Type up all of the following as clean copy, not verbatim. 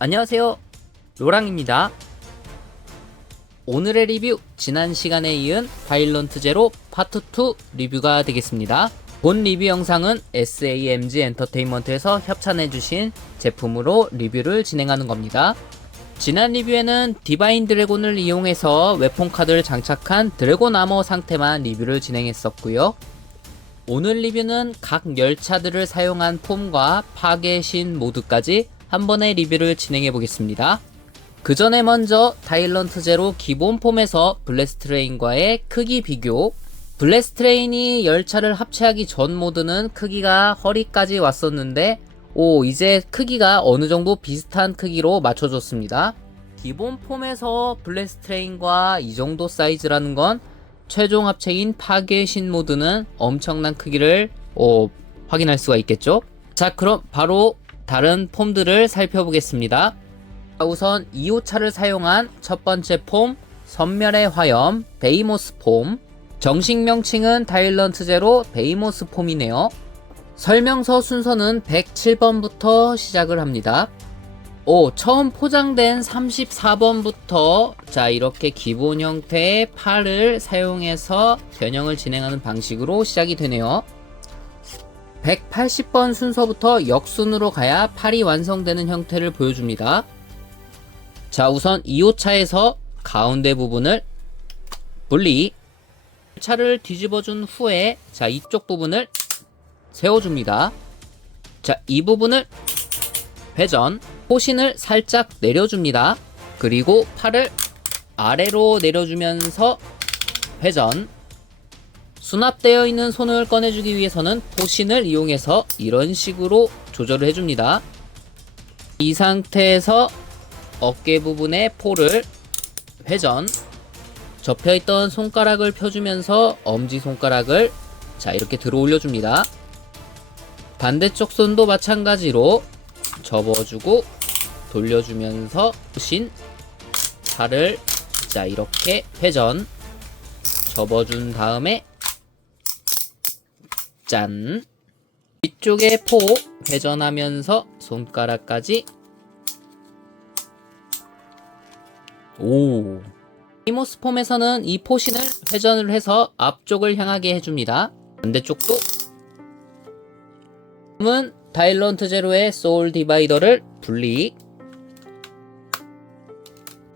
안녕하세요, 로랑입니다. 오늘의 리뷰, 지난 시간에 이은 바이런트 제로 파트 2 리뷰가 되겠습니다. 본 리뷰 영상은 SAMG 엔터테인먼트에서 협찬해주신 제품으로 리뷰를 진행하는 겁니다. 지난 리뷰에는 디바인 드래곤을 이용해서 웨폰 카드를 장착한 드래곤 아머 상태만 리뷰를 진행했었고요. 오늘 리뷰는 각 열차들을 사용한 폼과 파괴 신 모드까지 한 번에 리뷰를 진행해 보겠습니다. 그 전에 먼저 바이런트 제로 기본 폼에서 블래스트레인과의 크기 비교. 블래스트레인이 열차를 합체하기 전 모드는 크기가 허리까지 왔었는데 이제 크기가 어느 정도 비슷한 크기로 맞춰줬습니다. 기본 폼에서 블래스트레인과 이 정도 사이즈라는 건 최종 합체인 파괴 신 모드는 엄청난 크기를 확인할 수가 있겠죠. 자, 그럼 바로 다른 폼들을 살펴보겠습니다. 우선 2호차를 사용한 첫 번째 폼, 선멸의 화염 베이모스 폼. 정식 명칭은 바이런트 제로 베이모스 폼이네요. 설명서 순서는 107번부터 시작을 합니다. 처음 포장된 34번부터 자, 이렇게 기본 형태의 팔을 사용해서 변형을 진행하는 방식으로 시작이 되네요. 180번 순서부터 역순으로 가야 팔이 완성되는 형태를 보여줍니다. 자, 우선 2호차에서 가운데 부분을 분리, 차를 뒤집어준 후에 자, 이쪽 부분을 세워줍니다. 자, 이 부분을 회전, 포신을 살짝 내려줍니다. 그리고 팔을 아래로 내려주면서 회전. 수납되어 있는 손을 꺼내주기 위해서는 포신을 이용해서 이런 식으로 조절을 해줍니다. 이 상태에서 어깨 부분의 폴을 회전, 접혀있던 손가락을 펴주면서 엄지손가락을 자, 이렇게 들어 올려줍니다. 반대쪽 손도 마찬가지로 접어주고 돌려주면서 포신, 팔을 자, 이렇게 회전, 접어준 다음에 짠! 뒤쪽에 포 회전하면서 손가락까지 베이모스 폼에서는 이 포신을 회전을 해서 앞쪽을 향하게 해줍니다. 반대쪽도 은 바이런트 제로의 소울 디바이더를 분리,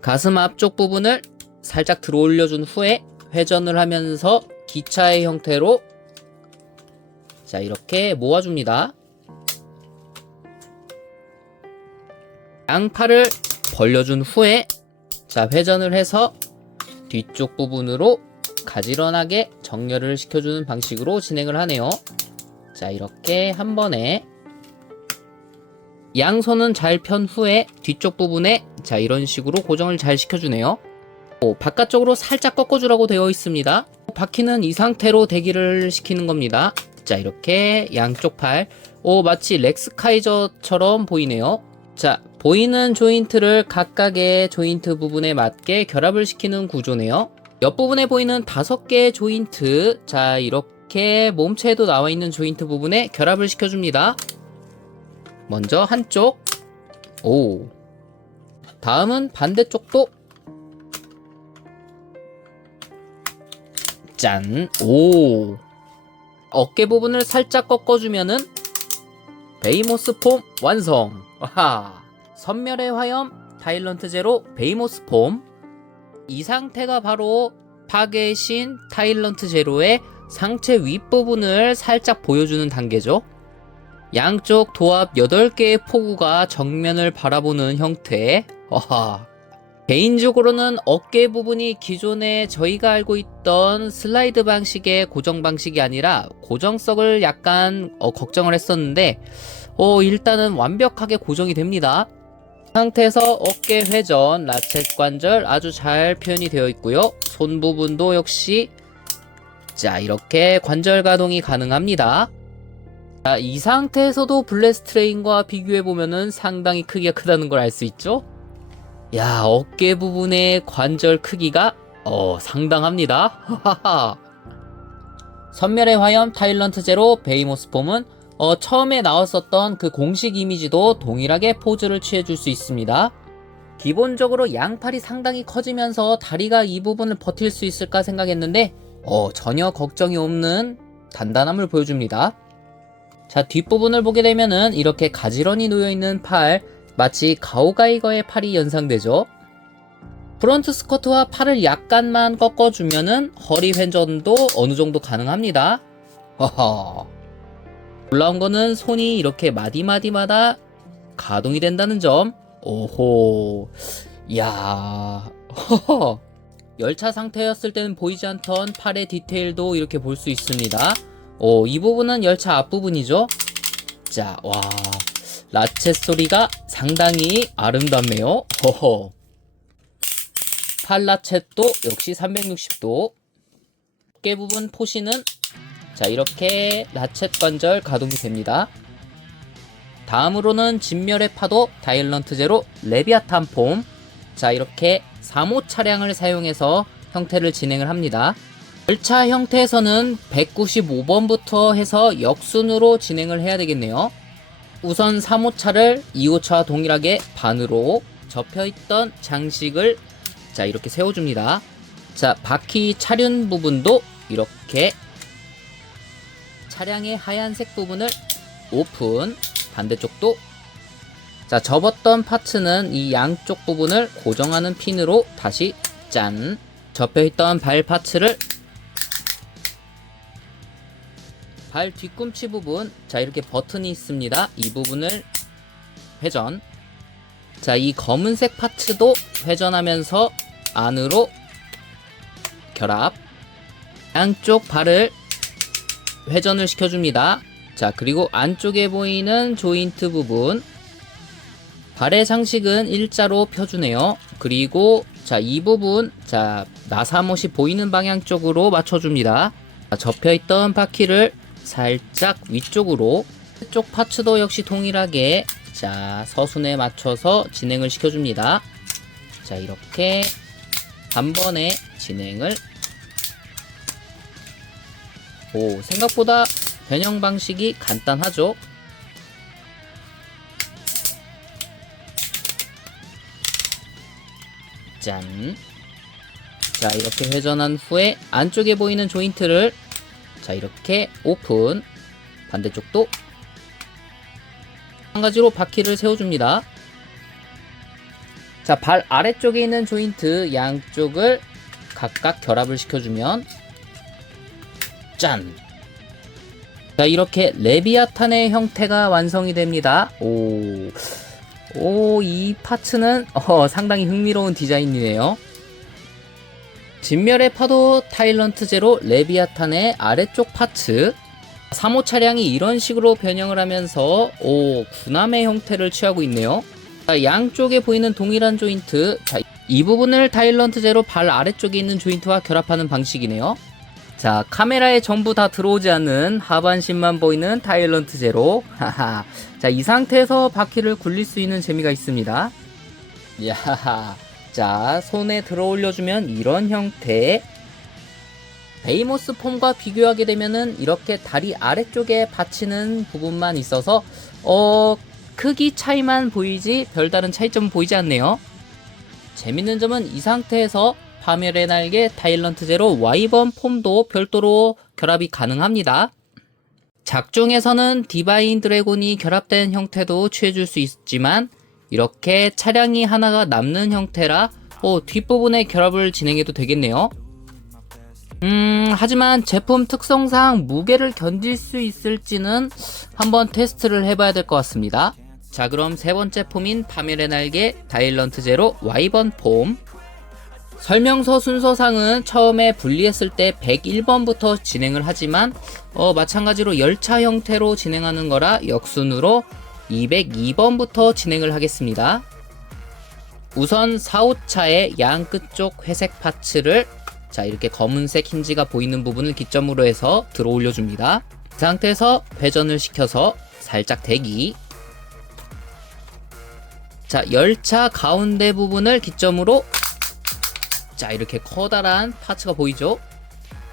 가슴 앞쪽 부분을 살짝 들어 올려준 후에 회전을 하면서 기차의 형태로 자, 이렇게 모아줍니다. 양팔을 벌려준 후에 자, 회전을 해서 뒤쪽 부분으로 가지런하게 정렬을 시켜주는 방식으로 진행을 하네요. 자, 이렇게 한 번에 양손은 잘 편 후에 뒤쪽 부분에 자, 이런 식으로 고정을 잘 시켜주네요. 바깥쪽으로 살짝 꺾어주라고 되어 있습니다. 바퀴는 이 상태로 대기를 시키는 겁니다. 자, 이렇게 양쪽 팔 마치 렉스카이저처럼 보이네요. 자, 보이는 조인트를 각각의 조인트 부분에 맞게 결합을 시키는 구조네요. 옆부분에 보이는 5개의 조인트, 자, 이렇게 몸체에도 나와 있는 조인트 부분에 결합을 시켜줍니다. 먼저 한쪽, 다음은 반대쪽도 짠, 어깨 부분을 살짝 꺾어주면은 베이모스 폼 완성. 선멸의 화염 바이런트 제로 베이모스 폼. 이 상태가 바로 파괴의 신 바이런트 제로의 상체 윗부분을 살짝 보여주는 단계죠. 양쪽 도합 8개의 포구가 정면을 바라보는 형태. 개인적으로는 어깨 부분이 기존에 저희가 알고 있던 슬라이드 방식의 고정 방식이 아니라 고정석을 약간 걱정을 했었는데 일단은 완벽하게 고정이 됩니다. 상태에서 어깨 회전, 라쳇 관절 아주 잘 표현이 되어 있고요. 손 부분도 역시 자, 이렇게 관절 가동이 가능합니다. 자, 이 상태에서도 블래스트레인과 비교해보면은 상당히 크기가 크다는 걸 알 수 있죠? 야, 어깨 부분의 관절 크기가 상당합니다. 선멸의 화염 바이런트 제로 베이모스 폼은 처음에 나왔었던 그 공식 이미지도 동일하게 포즈를 취해줄 수 있습니다. 기본적으로 양팔이 상당히 커지면서 다리가 이 부분을 버틸 수 있을까 생각했는데 전혀 걱정이 없는 단단함을 보여줍니다. 자, 뒷부분을 보게 되면은 이렇게 가지런히 놓여있는 팔, 마치 가오가이거의 팔이 연상되죠. 프론트 스쿼트와 팔을 약간만 꺾어주면은 허리 회전도 어느 정도 가능합니다. 허허. 놀라운 거는 손이 이렇게 마디마디마다 가동이 된다는 점. 오호. 이야. 허허. 열차 상태였을 때는 보이지 않던 팔의 디테일도 이렇게 볼 수 있습니다. 이 부분은 열차 앞부분이죠. 자, 와. 라쳇 소리가 상당히 아름답네요. 허허. 팔 라쳇도 역시 360도. 어깨 부분 포시는 자, 이렇게 라쳇 관절 가동이 됩니다. 다음으로는 진멸의 파도 다일런트 제로 레비아탄 폼. 자, 이렇게 3호 차량을 사용해서 형태를 진행을 합니다. 열차 형태에서는 195번부터 해서 역순으로 진행을 해야 되겠네요. 우선 3호차를 2호차와 동일하게 반으로 접혀있던 장식을 자, 이렇게 세워줍니다. 자, 바퀴 차륜 부분도 이렇게 차량의 하얀색 부분을 오픈, 반대쪽도 자, 접었던 파츠는 이 양쪽 부분을 고정하는 핀으로 다시 짠, 접혀있던 발 파츠를 발 뒤꿈치 부분, 자, 이렇게 버튼이 있습니다. 이 부분을 회전. 자, 이 검은색 파츠도 회전하면서 안으로 결합. 양쪽 발을 회전을 시켜줍니다. 자, 그리고 안쪽에 보이는 조인트 부분, 발의 장식은 일자로 펴주네요. 그리고 자, 이 부분, 자, 나사못이 보이는 방향 쪽으로 맞춰줍니다. 자, 접혀있던 바퀴를 살짝 위쪽으로, 이쪽 파츠도 역시 동일하게 자, 서순에 맞춰서 진행을 시켜줍니다. 자, 이렇게 한 번에 진행을. 생각보다 변형 방식이 간단하죠. 짠. 자, 이렇게 회전한 후에 안쪽에 보이는 조인트를 자, 이렇게 오픈. 반대쪽도 한 가지로 바퀴를 세워줍니다. 자, 발 아래쪽에 있는 조인트 양쪽을 각각 결합을 시켜주면 짠! 자, 이렇게 레비아탄의 형태가 완성이 됩니다. 이 파츠는 상당히 흥미로운 디자인이네요. 진멸의 파도 타일런트 제로 레비아탄의 아래쪽 파츠. 3호 차량이 이런 식으로 변형을 하면서 군함의 형태를 취하고 있네요. 자, 양쪽에 보이는 동일한 조인트, 자, 이 부분을 타일런트 제로 발 아래쪽에 있는 조인트와 결합하는 방식이네요. 자, 카메라에 전부 다 들어오지 않는 하반신만 보이는 타일런트 제로. 하하. 자, 이 상태에서 바퀴를 굴릴 수 있는 재미가 있습니다. 야하하. 자, 손에 들어 올려주면 이런 형태. 베이모스 폼과 비교하게 되면은 이렇게 다리 아래쪽에 받치는 부분만 있어서 크기 차이만 보이지 별다른 차이점은 보이지 않네요. 재밌는 점은 이 상태에서 파멸의 날개 타일런트 제로 Y번 폼도 별도로 결합이 가능합니다. 작중에서는 디바인 드래곤이 결합된 형태도 취해줄 수 있지만 이렇게 차량이 하나가 남는 형태라 뒷부분에 결합을 진행해도 되겠네요. 하지만 제품 특성상 무게를 견딜 수 있을지는 한번 테스트를 해봐야 될 것 같습니다. 자, 그럼 세 번째 폼인 파멸의 날개 다일런트 제로 Y번 폼. 설명서 순서상은 처음에 분리했을 때 101번부터 진행을 하지만 마찬가지로 열차 형태로 진행하는 거라 역순으로 202번부터 진행을 하겠습니다. 우선 4호차의 양 끝쪽 회색 파츠를 자, 이렇게 검은색 힌지가 보이는 부분을 기점으로 해서 들어 올려줍니다. 그 상태에서 회전을 시켜서 살짝 대기. 자, 열차 가운데 부분을 기점으로 자, 이렇게 커다란 파츠가 보이죠?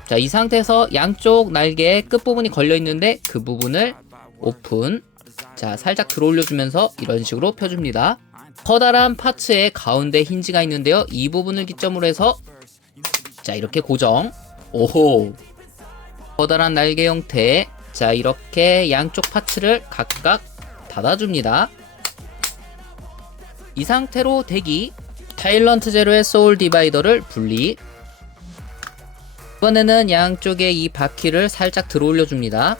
자, 이 상태에서 양쪽 날개의 끝부분이 걸려 있는데 그 부분을 오픈. 자, 살짝 들어 올려주면서 이런 식으로 펴줍니다. 커다란 파츠의 가운데 힌지가 있는데요. 이 부분을 기점으로 해서 자, 이렇게 고정. 오호. 커다란 날개 형태. 자, 이렇게 양쪽 파츠를 각각 닫아줍니다. 이 상태로 대기. 타일런트 제로의 소울 디바이더를 분리. 이번에는 양쪽에 이 바퀴를 살짝 들어 올려줍니다.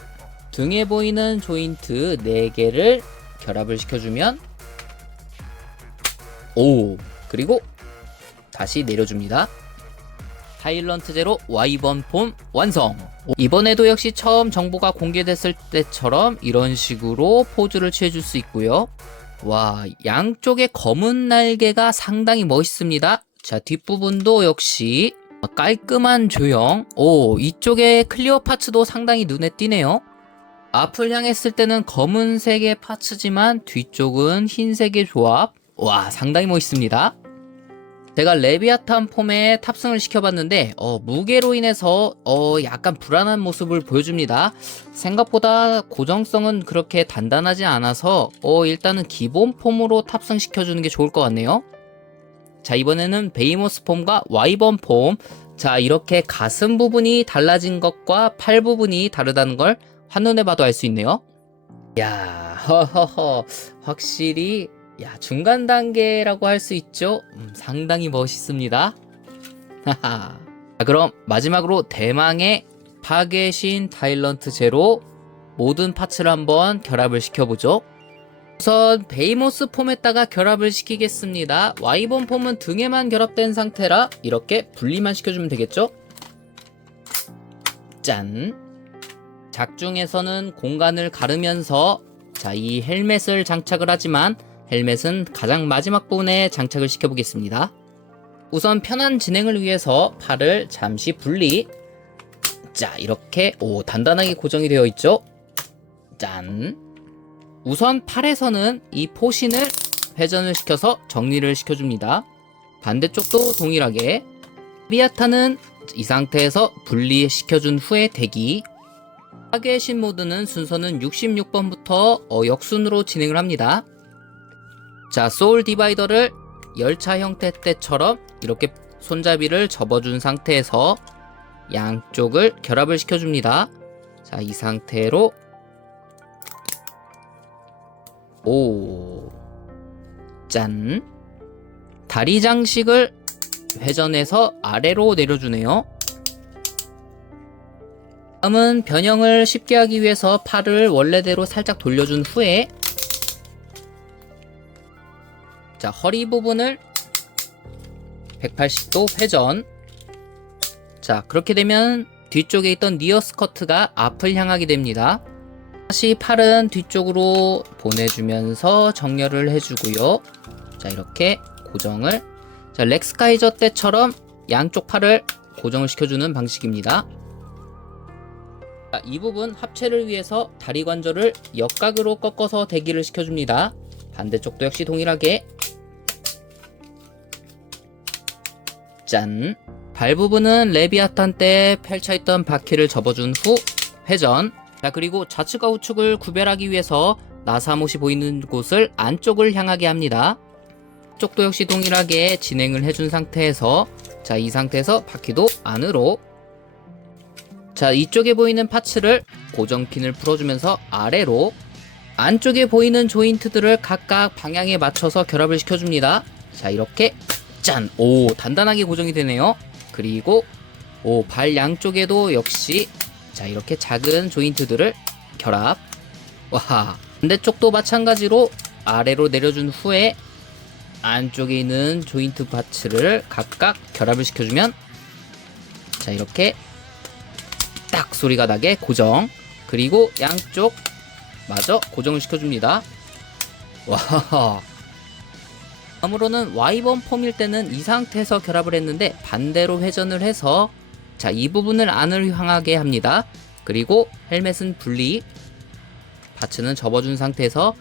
등에 보이는 조인트 4개를 결합을 시켜주면 오, 그리고 다시 내려줍니다. 타일런트 제로 Y번 폼 완성! 이번에도 역시 처음 정보가 공개됐을 때처럼 이런 식으로 포즈를 취해줄 수 있고요. 와, 양쪽의 검은 날개가 상당히 멋있습니다. 자, 뒷부분도 역시 깔끔한 조형. 오, 이쪽에 클리어 파츠도 상당히 눈에 띄네요. 앞을 향했을 때는 검은색의 파츠지만 뒤쪽은 흰색의 조합. 와, 상당히 멋있습니다. 제가 레비아탄 폼에 탑승을 시켜봤는데 무게로 인해서 약간 불안한 모습을 보여줍니다. 생각보다 고정성은 그렇게 단단하지 않아서 일단은 기본 폼으로 탑승시켜주는 게 좋을 것 같네요. 자, 이번에는 베이모스 폼과 Y번 폼. 자, 이렇게 가슴 부분이 달라진 것과 팔 부분이 다르다는 걸 한눈에 봐도 알 수 있네요. 야, 허허허, 확실히 중간 단계라고 할 수 있죠. 상당히 멋있습니다. 하하. 자, 그럼 마지막으로 대망의 파괴신 타일런트 제로 모든 파츠를 한번 결합을 시켜보죠. 우선 베이모스 폼에다가 결합을 시키겠습니다. Y본 폼은 등에만 결합된 상태라 이렇게 분리만 시켜주면 되겠죠. 짠. 작중에서는 공간을 가르면서 자, 이 헬멧을 장착을 하지만 헬멧은 가장 마지막 부분에 장착을 시켜보겠습니다. 우선 편한 진행을 위해서 팔을 잠시 분리. 자, 이렇게 단단하게 고정이 되어 있죠. 짠. 우선 팔에서는 이 포신을 회전을 시켜서 정리를 시켜줍니다. 반대쪽도 동일하게. 레비아탄은 이 상태에서 분리시켜준 후에 대기. 파괴신 모드는 순서는 66번부터 역순으로 진행을 합니다. 자, 소울 디바이더를 열차 형태 때처럼 이렇게 손잡이를 접어준 상태에서 양쪽을 결합을 시켜줍니다. 자, 이 상태로 짠. 다리 장식을 회전해서 아래로 내려주네요. 다음은 변형을 쉽게 하기 위해서 팔을 원래대로 살짝 돌려준 후에 자, 허리 부분을 180도 회전. 자, 그렇게 되면 뒤쪽에 있던 니어 스커트가 앞을 향하게 됩니다. 다시 팔은 뒤쪽으로 보내주면서 정렬을 해주고요. 자, 이렇게 고정을. 자, 렉스카이저 때처럼 양쪽 팔을 고정을 시켜주는 방식입니다. 자, 이 부분 합체를 위해서 다리 관절을 역각으로 꺾어서 대기를 시켜줍니다. 반대쪽도 역시 동일하게. 짠. 발 부분은 레비아탄 때 펼쳐있던 바퀴를 접어준 후 회전. 자, 그리고 좌측과 우측을 구별하기 위해서 나사못이 보이는 곳을 안쪽을 향하게 합니다. 쪽도 역시 동일하게 진행을 해준 상태에서 자, 이 상태에서 바퀴도 안으로. 자, 이쪽에 보이는 파츠를 고정핀을 풀어주면서 아래로. 안쪽에 보이는 조인트들을 각각 방향에 맞춰서 결합을 시켜줍니다. 자, 이렇게 짠! 단단하게 고정이 되네요. 그리고 발 양쪽에도 역시 자, 이렇게 작은 조인트들을 결합. 와, 반대쪽도 마찬가지로 아래로 내려준 후에 안쪽에 있는 조인트 파츠를 각각 결합을 시켜주면 자, 이렇게 딱 소리가 나게 고정. 그리고 양쪽 마저 고정을 시켜줍니다. 와. 다음으로는 Y번 폼일 때는 이 상태에서 결합을 했는데 반대로 회전을 해서 자, 이 부분을 안을 향하게 합니다. 그리고 헬멧은 분리. 파츠는 접어준 상태에서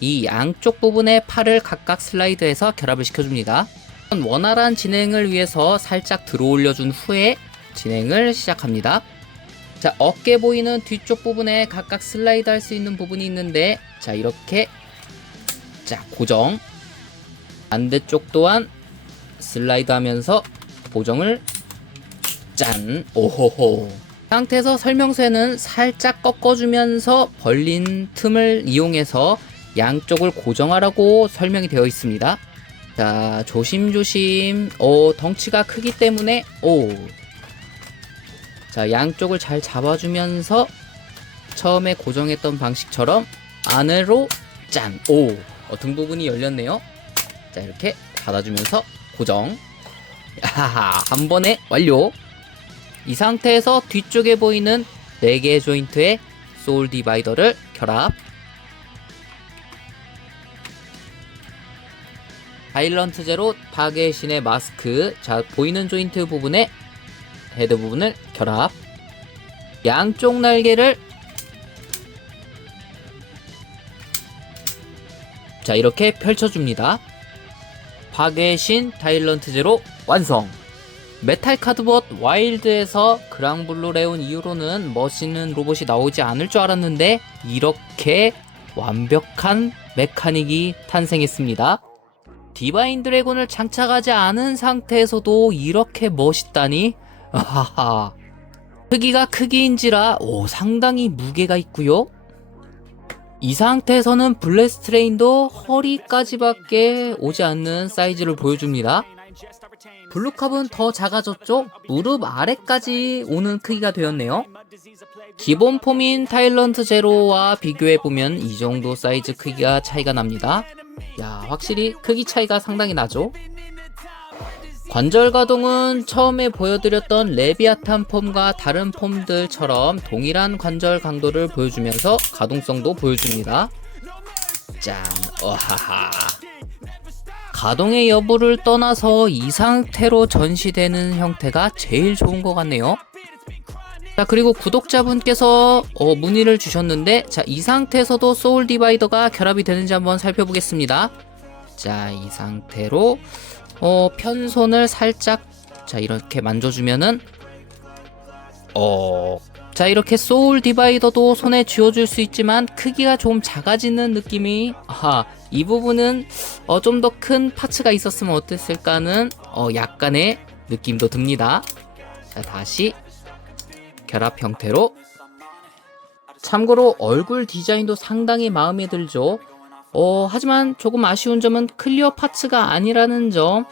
이 양쪽 부분의 팔을 각각 슬라이드해서 결합을 시켜줍니다. 원활한 진행을 위해서 살짝 들어 올려준 후에 진행을 시작합니다. 자, 어깨 보이는 뒤쪽 부분에 각각 슬라이드 할 수 있는 부분이 있는데, 자, 이렇게 자, 고정. 반대쪽 또한 슬라이드 하면서 고정을 짠. 오호호. 상태에서 설명서에는 살짝 꺾어주면서 벌린 틈을 이용해서 양쪽을 고정하라고 설명이 되어 있습니다. 자, 조심조심. 덩치가 크기 때문에 자, 양쪽을 잘 잡아주면서 처음에 고정했던 방식처럼 안으로 짠. 등 부분이 열렸네요. 자, 이렇게 닫아주면서 고정. 하하, 한 번에 완료. 이 상태에서 뒤쪽에 보이는 4개의 조인트에 소울 디바이더를 결합. 바일런트 제로 파괴의 신의 마스크. 자, 보이는 조인트 부분에 헤드 부분을 결합. 양쪽 날개를 자, 이렇게 펼쳐줍니다. 파괴의 신 바일런트 제로 완성. 메탈 카드봇 와일드에서 그랑블루 레온 이후로는 멋있는 로봇이 나오지 않을 줄 알았는데 이렇게 완벽한 메카닉이 탄생했습니다. 디바인 드래곤을 장착하지 않은 상태에서도 이렇게 멋있다니. 아하하. 크기가 크기인지라 상당히 무게가 있고요. 이 상태에서는 블레스트레인도 허리까지밖에 오지 않는 사이즈를 보여줍니다. 블루캅은 더 작아졌죠? 무릎 아래까지 오는 크기가 되었네요. 기본 폼인 타일런트 제로와 비교해보면 이 정도 사이즈 크기가 차이가 납니다. 야, 확실히 크기 차이가 상당히 나죠? 관절 가동은 처음에 보여드렸던 레비아탄 폼과 다른 폼들처럼 동일한 관절 강도를 보여주면서 가동성도 보여줍니다. 짠, 어하하. 가동의 여부를 떠나서 이 상태로 전시되는 형태가 제일 좋은 것 같네요. 자, 그리고 구독자분께서 문의를 주셨는데, 자, 이 상태에서도 소울 디바이더가 결합이 되는지 한번 살펴보겠습니다. 자, 이 상태로 편손을 살짝 자, 이렇게 만져주면은 자, 이렇게 소울 디바이더도 손에 쥐어줄 수 있지만 크기가 좀 작아지는 느낌이, 이 부분은 좀 더 큰 파츠가 있었으면 어땠을까 하는 약간의 느낌도 듭니다. 자, 다시 결합 형태로. 참고로 얼굴 디자인도 상당히 마음에 들죠. 하지만 조금 아쉬운 점은 클리어 파츠가 아니라는 점.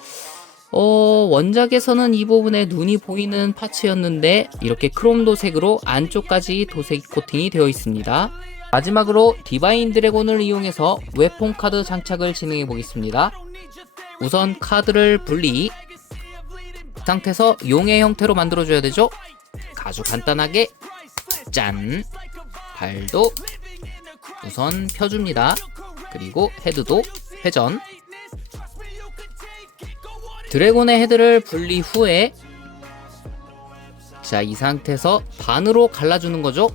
원작에서는 이 부분에 눈이 보이는 파츠였는데 이렇게 크롬 도색으로 안쪽까지 도색 코팅이 되어 있습니다. 마지막으로 디바인 드래곤을 이용해서 웨폰 카드 장착을 진행해 보겠습니다. 우선 카드를 분리. 이 상태에서 용의 형태로 만들어줘야 되죠. 아주 간단하게 짠. 발도 우선 펴줍니다. 그리고 헤드도 회전. 드래곤의 헤드를 분리 후에 자, 이 상태에서 반으로 갈라주는 거죠.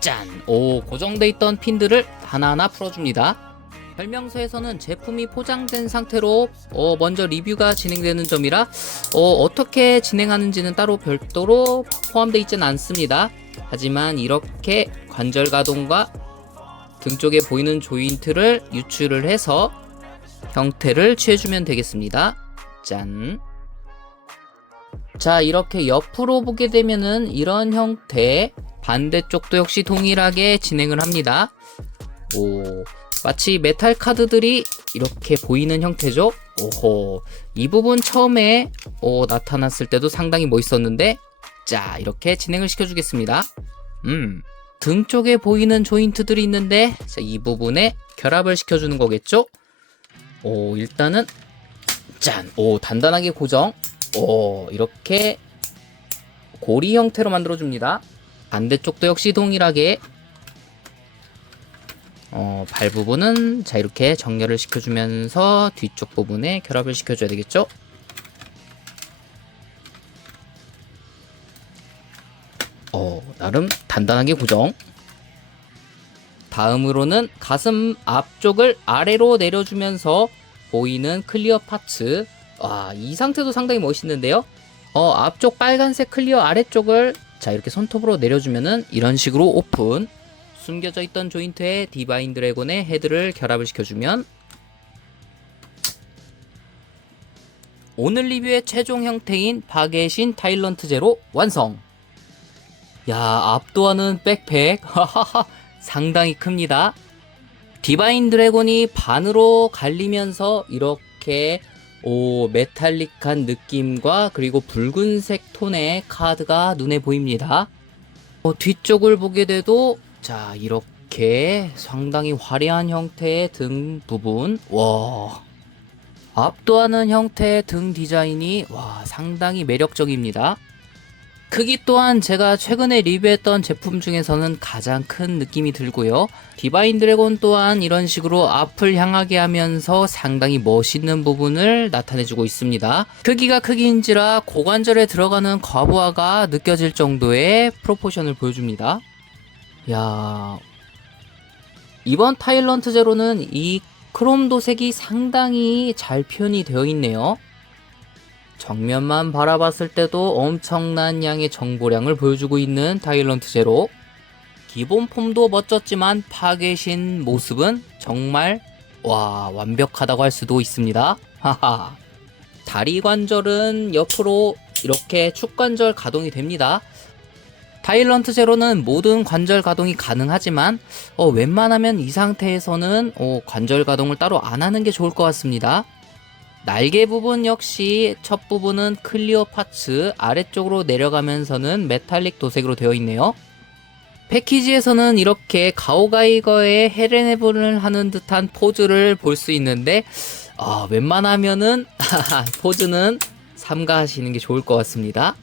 짠! 고정돼 있던 핀들을 하나하나 풀어줍니다. 설명서에서는 제품이 포장된 상태로 먼저 리뷰가 진행되는 점이라 어떻게 진행하는지는 따로 별도로 포함되어 있지는 않습니다. 하지만 이렇게 관절 가동과 등 쪽에 보이는 조인트를 유출을 해서 형태를 취해주면 되겠습니다. 짠. 자, 이렇게 옆으로 보게 되면은 이런 형태, 반대쪽도 역시 동일하게 진행을 합니다. 마치 메탈 카드들이 이렇게 보이는 형태죠. 이 부분 처음에 나타났을 때도 상당히 멋있었는데, 자, 이렇게 진행을 시켜주겠습니다. 등 쪽에 보이는 조인트들이 있는데, 자, 이 부분에 결합을 시켜주는 거겠죠. 일단은 짠! 단단하게 고정. 이렇게 고리 형태로 만들어줍니다. 반대쪽도 역시 동일하게 발 부분은 자, 이렇게 정렬을 시켜주면서 뒤쪽 부분에 결합을 시켜줘야 되겠죠. 나름 단단하게 고정. 다음으로는 가슴 앞쪽을 아래로 내려주면서 보이는 클리어 파츠. 이 상태도 상당히 멋있는데요. 앞쪽 빨간색 클리어 아래쪽을 자, 이렇게 손톱으로 내려주면은 이런 식으로 오픈. 숨겨져 있던 조인트에 디바인 드래곤의 헤드를 결합을 시켜주면 오늘 리뷰의 최종 형태인 파괴의 신 타일런트 제로 완성! 야, 압도하는 백팩 상당히 큽니다. 디바인 드래곤이 반으로 갈리면서 이렇게 메탈릭한 느낌과 그리고 붉은색 톤의 카드가 눈에 보입니다. 뒤쪽을 보게 돼도 자, 이렇게 상당히 화려한 형태의 등 부분, 와, 압도하는 형태의 등 디자인이 상당히 매력적입니다. 크기 또한 제가 최근에 리뷰했던 제품 중에서는 가장 큰 느낌이 들고요. 디바인 드래곤 또한 이런 식으로 앞을 향하게 하면서 상당히 멋있는 부분을 나타내주고 있습니다. 크기가 크기인지라 고관절에 들어가는 과부하가 느껴질 정도의 프로포션을 보여줍니다. 야, 이번 타일런트 제로는 이 크롬 도색이 상당히 잘 표현이 되어 있네요. 정면만 바라봤을 때도 엄청난 양의 정보량을 보여주고 있는 타일런트 제로. 기본 폼도 멋졌지만 파괴신 모습은 정말 완벽하다고 할 수도 있습니다. 하하. 다리 관절은 옆으로 이렇게 축관절 가동이 됩니다. 타일런트 제로는 모든 관절 가동이 가능하지만 웬만하면 이 상태에서는 관절 가동을 따로 안 하는 게 좋을 것 같습니다. 날개 부분 역시 첫 부분은 클리어 파츠, 아래쪽으로 내려가면서는 메탈릭 도색으로 되어 있네요. 패키지에서는 이렇게 가오가이거의 헤레네본을 하는 듯한 포즈를 볼 수 있는데 웬만하면은 포즈는 삼가하시는 게 좋을 것 같습니다.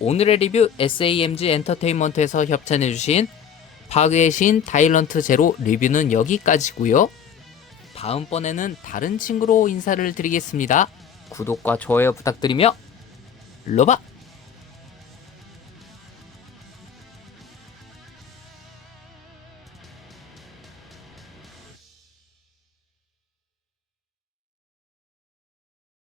오늘의 리뷰 SAMG 엔터테인먼트에서 협찬해주신 파괴의 신 타일런트 제로 리뷰는 여기까지고요. 다음번에는 다른 친구로 인사를 드리겠습니다. 구독과 좋아요 부탁드리며 로바!